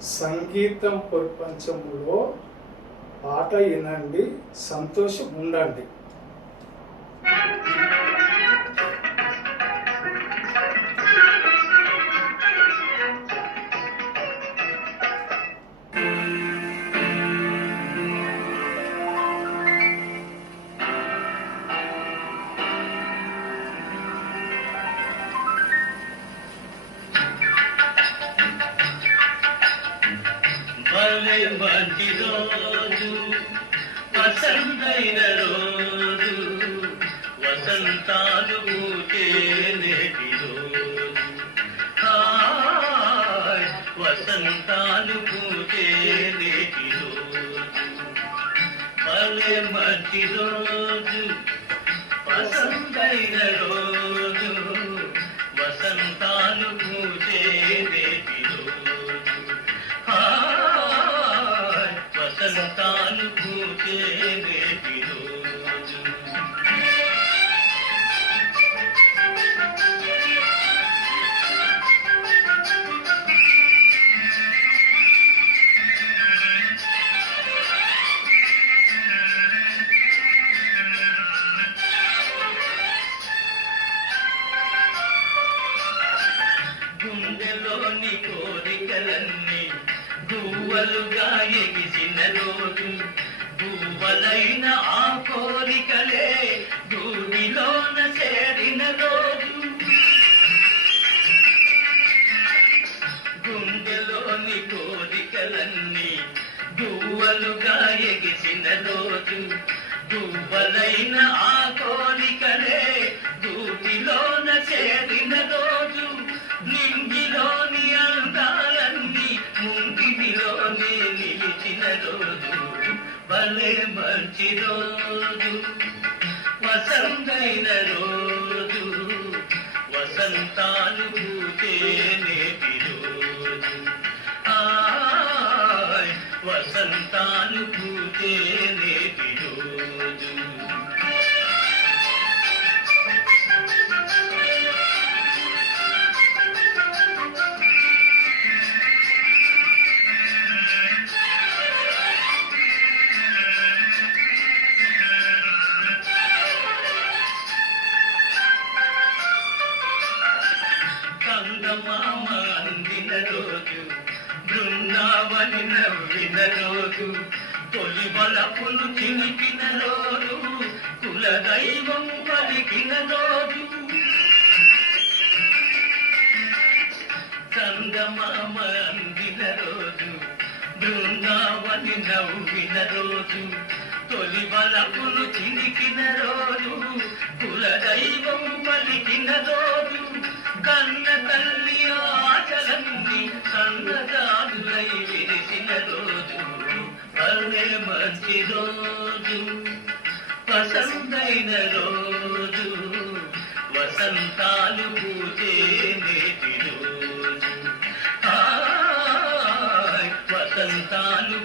సంగీతం ప్రపంచంలో పాట వినండి, సంతోషం ఉండండి. మంచి రోజు, వసంతైన రోజు, వసంతాలు పూచే నేటి రోజు, వసంతాలు పూచే నేటి రోజు, భలే మంచి రోజు, వసంతైన రోజు, వసంతాలు పూచే నేటి రోజు, వసంతాలు పూచే నేటి రోజు. గుండెలోని కోరికలన్నీ గువ్వలుగా ఎగిసిన రోజు, గువ్వలైన ఆ కోరికలే భూమిలోన చేరిన రోజు, గుండెలోని కోరికలన్నీ గువ్వలుగా ఎగిసిన రోజు, గువ్వలైన ఆ కోరికలే భూమిలోన చేరిన రోజు, నింగిలోని అందాలన్నీ ముంగిలోనే నిలిచిన రోజు, భలే మంచి రోజు, వసంతైన రోజు, వసంతాలు పూచే నేటి రోజు, వసంతాలు పూచే నేటి రోజు. చందమామ అందిన రోజు, బృందావని నవ్విన రోజు, తొలి వలపులు చినికిన రోజు, కులదైవం పలికిన రోజు, చందమామ అందిన రోజు, బృందావని నవ్విన రోజు, తొలి వలపులు చినికిన రోజు, కులదైవం పలికిన రోజు, కన్న తల్లి ఆచలన్నీ సన్నదాదులై విరిసిన రోజు, భలే మంచి రోజు, వసంతైన రోజు, వసంతాలు పూచే నేటి రోజు, వసంతాలు